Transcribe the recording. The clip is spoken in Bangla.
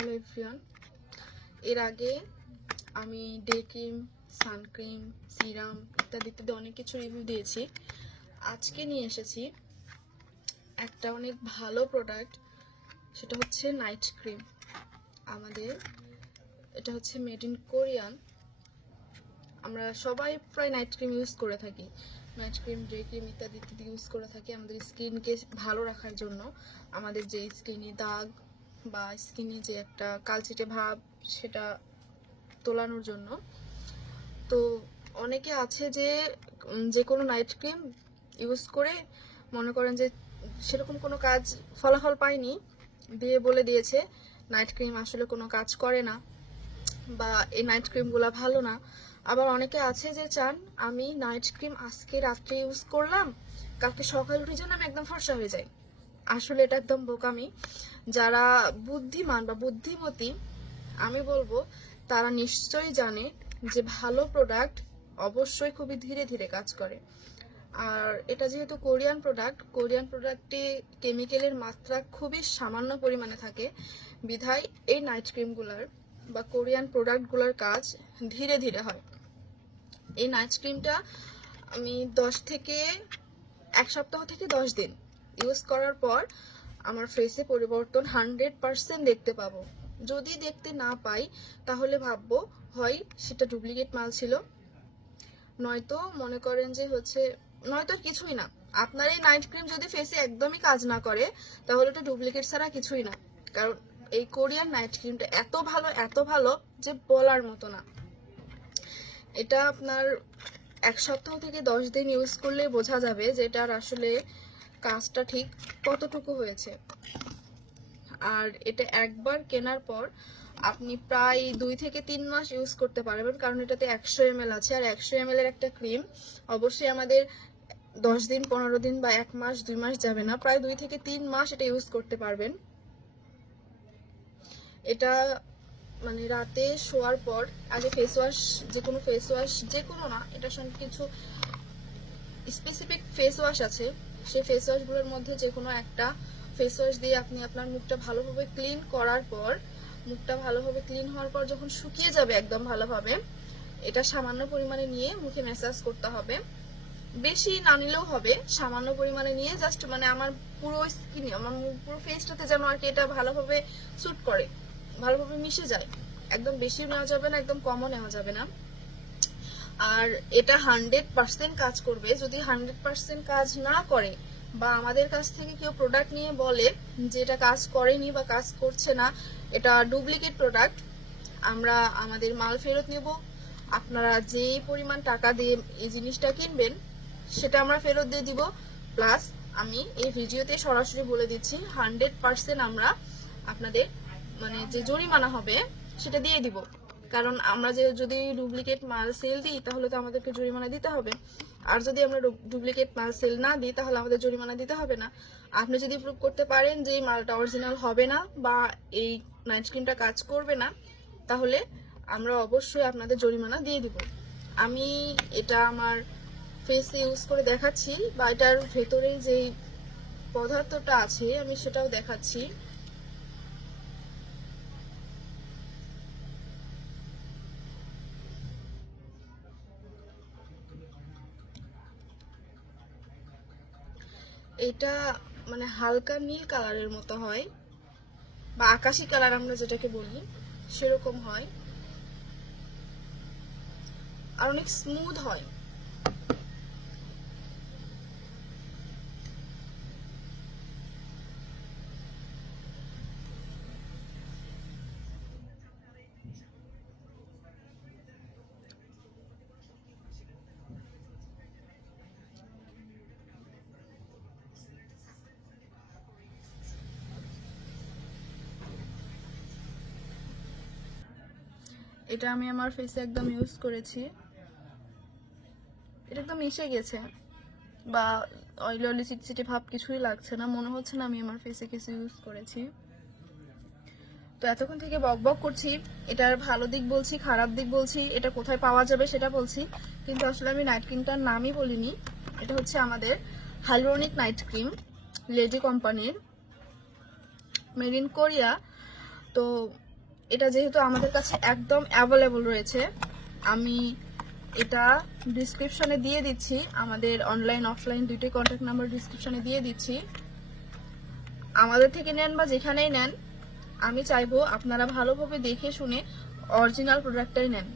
হ্যালো এভরিওয়ান, এর আগে আমি ডে ক্রিম, সানক্রিম, সিরাম ইত্যাদি ইত্যাদি অনেক কিছু রিভিউ দিয়েছি। আজকে নিয়ে এসেছি একটা অনেক ভালো প্রোডাক্ট, সেটা হচ্ছে নাইট ক্রিম। আমাদের এটা হচ্ছে মেড ইন কোরিয়ান। আমরা সবাই প্রায় নাইট ক্রিম ইউজ করে থাকি, নাইট ক্রিম, ডে ক্রিম ইত্যাদি ইত্যাদি ইউজ করে থাকি আমাদের স্কিনকে ভালো রাখার জন্য, আমাদের যে স্কিনে দাগ বা স্কিনে যে একটা কালচেটে ভাব সেটা তোলানোর জন্য। তো অনেকে আছে যে যে কোনো নাইট ক্রিম ইউজ করে মনে করেন যে সেরকম কোনো কাজ ফলাফল পায়নি, দিয়ে বলে দিয়েছে নাইট ক্রিম আসলে কোনো কাজ করে না বা এই নাইট ক্রিমগুলো ভালো না। আবার অনেকে আছে যে চান আমি নাইট ক্রিম আজকে রাত্রে ইউজ করলাম, কালকে সকালে উঠে যেন আমি একদম ফর্সা হয়ে যাই। আসলে এটা একদম বোকামি। যারা বুদ্ধিমান বা বুদ্ধিমতী আমি বলবো তারা নিশ্চয়ই জানে যে ভালো প্রোডাক্ট অবশ্যই খুবই ধীরে ধীরে কাজ করে। আর এটা যেহেতু কোরিয়ান প্রোডাক্টে কেমিক্যালের মাত্রা খুবই সামান্য পরিমাণে থাকে, বিধায় এই নাইট ক্রিমগুলার বা কোরিয়ান প্রোডাক্টগুলোর কাজ ধীরে ধীরে হয়। এই নাইট ক্রিমটা আমি 1 সপ্তাহ থেকে 10 দিন ইউজ করার পর আমার ফেসে পরিবর্তন 100% দেখতে পাবো। যদি দেখতে না পাই তাহলে ভাববো হয় সেটা ডুপ্লিকেট মাল ছিল, নয়তো মনে করেন যে নয়তো কিছুই না। আপনার এই নাইট ক্রিম যদি ফেসে একদমই কাজ না করে তাহলে এটা ডুপ্লিকেট ছাড়া কিছুই না। কারণ এই কোরিয়ান নাইট ক্রিমটা এত ভালো যে বলার মতো না। এটা আপনার 1 সপ্তাহ থেকে 10 দিন ইউজ করলে বোঝা যাবে যে এটার আসলে কাজটা ঠিক কতটুকু হয়েছে। আর এটা একবার কেনার পর আপনি প্রায় 2 থেকে 3 মাস ইউজ করতে পারবেন, কারণ এটাতে 100 ml আছে। আর 100 ml এর একটা ক্রিম অবশ্যই আমাদের 10 দিন, 15 দিন বা 1 মাস 2 মাস যাবে না, প্রায় 2 থেকে 3 মাস এটা ইউজ করতে পারবেন। এটা মানে রাতে শোয়ার পর আগে ফেস ওয়াশ, যে কোনো না, এটার সঙ্গে কিছু স্পেসিফিক ফেস ওয়াশ আছে, সেই ফেস ওয়াশগুলোর মধ্যে যে কোনো একটা ফেস ওয়াশ দিয়ে আপনি আপনার মুখটা ভালোভাবে ক্লিন করার পর, মুখটা ভালোভাবে ক্লিন হওয়ার পর যখন শুকিয়ে যাবে একদম ভালোভাবে, এটা সামান্য পরিমাণে নিয়ে মুখে ম্যাসাজ করতে হবে। বেশি না নিলেও হবে, সামান্য পরিমাণে নিয়ে জাস্ট মানে আমার পুরো স্কিনে, আমার পুরো ফেসটাতে যেন আর কি এটা ভালোভাবে স্যুট করে, ভালোভাবে মিশে যায়। একদম বেশি নেওয়া যাবে না, একদম কমও নেওয়া যাবে না। আর এটা 100% কাজ করবে। যদি 100% কাজ না করে বা আমাদের কাছ থেকে কেউ প্রোডাক্ট নিয়ে বলে যে এটা কাজ করেনি বা কাজ করছে না, এটা ডুপ্লিকেট প্রোডাক্ট, আমরা আমাদের মাল ফেরত নেব। আপনারা যেই পরিমাণ টাকা দিয়ে এই জিনিসটা কিনবেন সেটা আমরা ফেরত দিয়ে দিব। প্লাস আমি এই ভিডিওতে সরাসরি বলে দিচ্ছি 100% আমরা আপনাদের মানে যে জরিমানা হবে সেটা দিয়ে দিব। কারণ আমরা যদি ডুপ্লিকেট মাল সেল দিই তাহলে তো আমাদেরকে জরিমানা দিতে হবে, আর যদি আমরা ডুপ্লিকেট মাল সেল না দিই তাহলে আমাদের জরিমানা দিতে হবে না। আপনি যদি প্রুভ করতে পারেন যে এই মালটা অরিজিনাল হবে না বা এই নাইট ক্রিমটা কাজ করবে না, তাহলে আমরা অবশ্যই আপনাদের জরিমানা দিয়ে দিব। আমি এটা আমার ফেসে ইউজ করে দেখাচ্ছি, বা এটার ভেতরে যেই পদার্থটা আছে আমি সেটাও দেখাচ্ছি। এটা মানে হালকা নীল কালারের মতো হয়, বা আকাশি কালার আমরা যেটাকে বলি সেরকম হয়, আর অনেক স্মুথ হয়। এটা আমি আমার ফেসে একদম ইউজ করেছি, এটা একদম মিশে গেছে, বা অয়েলি অয়েলি চিটচিটে ভাব কিছুই লাগছে না, মনে হচ্ছে না আমি আমার ফেসে কিছু ইউজ করেছি। তো এতক্ষণ থেকে বক বক করছি, এটার ভালো দিক বলছি, খারাপ দিক বলছি, এটা কোথায় পাওয়া যাবে সেটা বলছি, কিন্তু আসলে আমি নাইট ক্রিমটার নামই বলিনি। এটা হচ্ছে আমাদের হাইলোরনিক নাইট ক্রিম, লেডি কোম্পানির, মেড ইন কোরিয়া। তো এটা যেহেতু আমাদের কাছে একদম অ্যাভেলেবল রয়েছে, আমি এটা ডিসক্রিপশনে দিয়ে দিচ্ছি, আমাদের অনলাইন অফলাইন দুইটাই কন্ট্যাক্ট নাম্বার ডিসক্রিপশনে দিয়ে দিচ্ছি। আমাদের থেকে নেন বা যেখানেই নেন, আমি চাইবো আপনারা ভালোভাবে দেখে শুনে অরিজিনাল প্রোডাক্টটাই নেন।